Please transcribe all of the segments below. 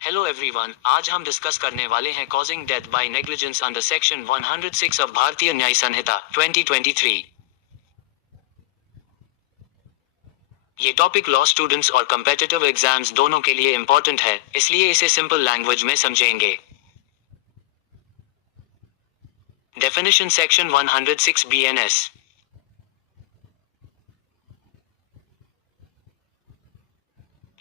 Hello everyone, आज हम discuss करने वाले हैं causing death by negligence under section 106 of भारतीय न्याय संहिता 2023। ये टॉपिक लॉ स्टूडेंट्स और कम्पिटिटिव एग्जाम्स दोनों के लिए इंपॉर्टेंट है, इसलिए इसे सिंपल लैंग्वेज में समझेंगे। Definition section 106 BNS।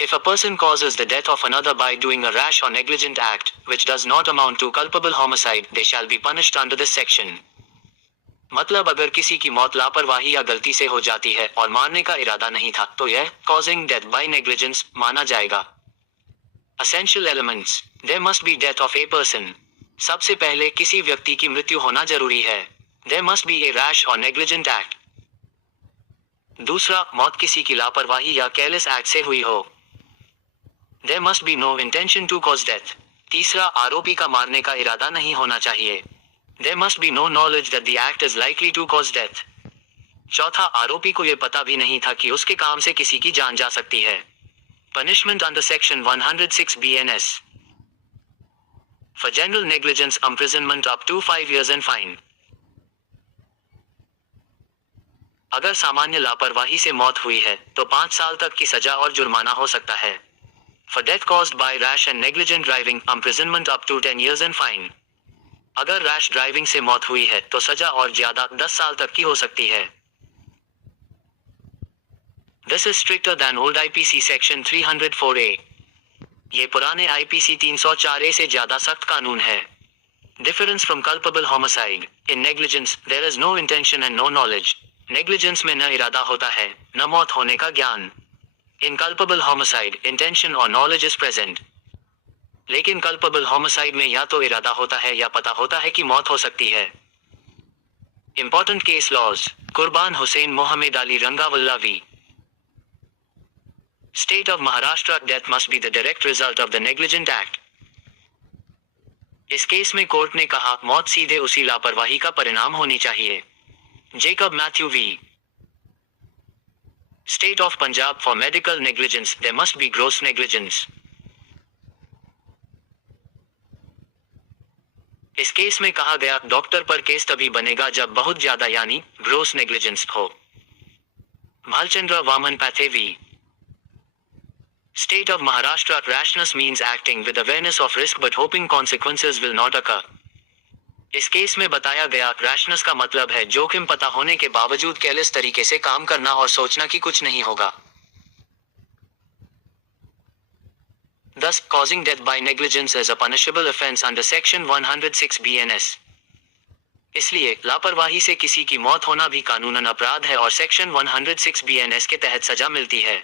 If a person causes the death of another by doing a rash or negligent act, which does not amount to culpable homicide, they shall be punished under this section. मतलब अगर किसी की मौत लापरवाही या गलती से हो जाती है और मारने का इरादा नहीं था, तो यह causing death by negligence माना जाएगा। Essential elements: There must be death of a person. सबसे पहले किसी व्यक्ति की मृत्यु होना जरूरी है। There must be a rash or negligent act. दूसरा, मौत किसी की लापरवाही या careless act से हुई हो। There must be no intention to cause death. तीसरा, आरोपी का मारने का इरादा नहीं होना चाहिए। There must be no knowledge that the act is likely to cause death. चौथा, आरोपी को यह पता भी नहीं था कि उसके काम से किसी की जान जा सकती है। Punishment under section 106 BNS. For general negligence, imprisonment up to 5 years and fine. अगर सामान्य लापरवाही से मौत हुई है, तो 5 साल तक की सजा और जुर्माना हो सकता है। For death caused by rash and negligent driving, imprisonment up to 10 years and fine. अगर रैश ड्राइविंग से मौत हुई है, तो सजा और ज्यादा 10 साल तक की हो सकती है। This is stricter than old IPC section 304A. ये पुराने IPC 304A से ज्यादा सख्त कानून है। Difference from culpable homicide. In negligence, there is no intention and no knowledge. Negligence में न इरादा होता है, न मौत होने का ज्ञान। In culpable homicide, intention or knowledge is present. लेकिन culpable homicide में या तो इरादा होता है या पता होता है कि मौत हो सकती है। Important case laws. Qurban Hussain Mohammad Ali Rangawalla v. State of Maharashtra, death must be the direct result of the negligent act. इस केस में कोर्ट ने कहा, मौत सीधे उसी लापरवाही का परिणाम होनी चाहिए। Jacob Matthew v. State of Punjab, for medical negligence, there must be gross negligence. इस केस में कहा गया, डॉक्टर पर केस तभी बनेगा जब बहुत ज्यादा यानी ग्रोस नेग्लिजेंस हो। Bhalchandra Waman Pathe v. State of Maharashtra, rashness means acting with awareness of risk but hoping consequences will not occur. इस केस में बताया गया, रैशनेस का मतलब है जोखिम पता होने के बावजूद केयरलेस तरीके से काम करना और सोचना कि कुछ नहीं होगा। Thus, causing death by negligence is a punishable offense under section 106 BNS. इसलिए लापरवाही से किसी की मौत होना भी कानूनन अपराध है और सेक्शन 106 BNS के तहत सजा मिलती है।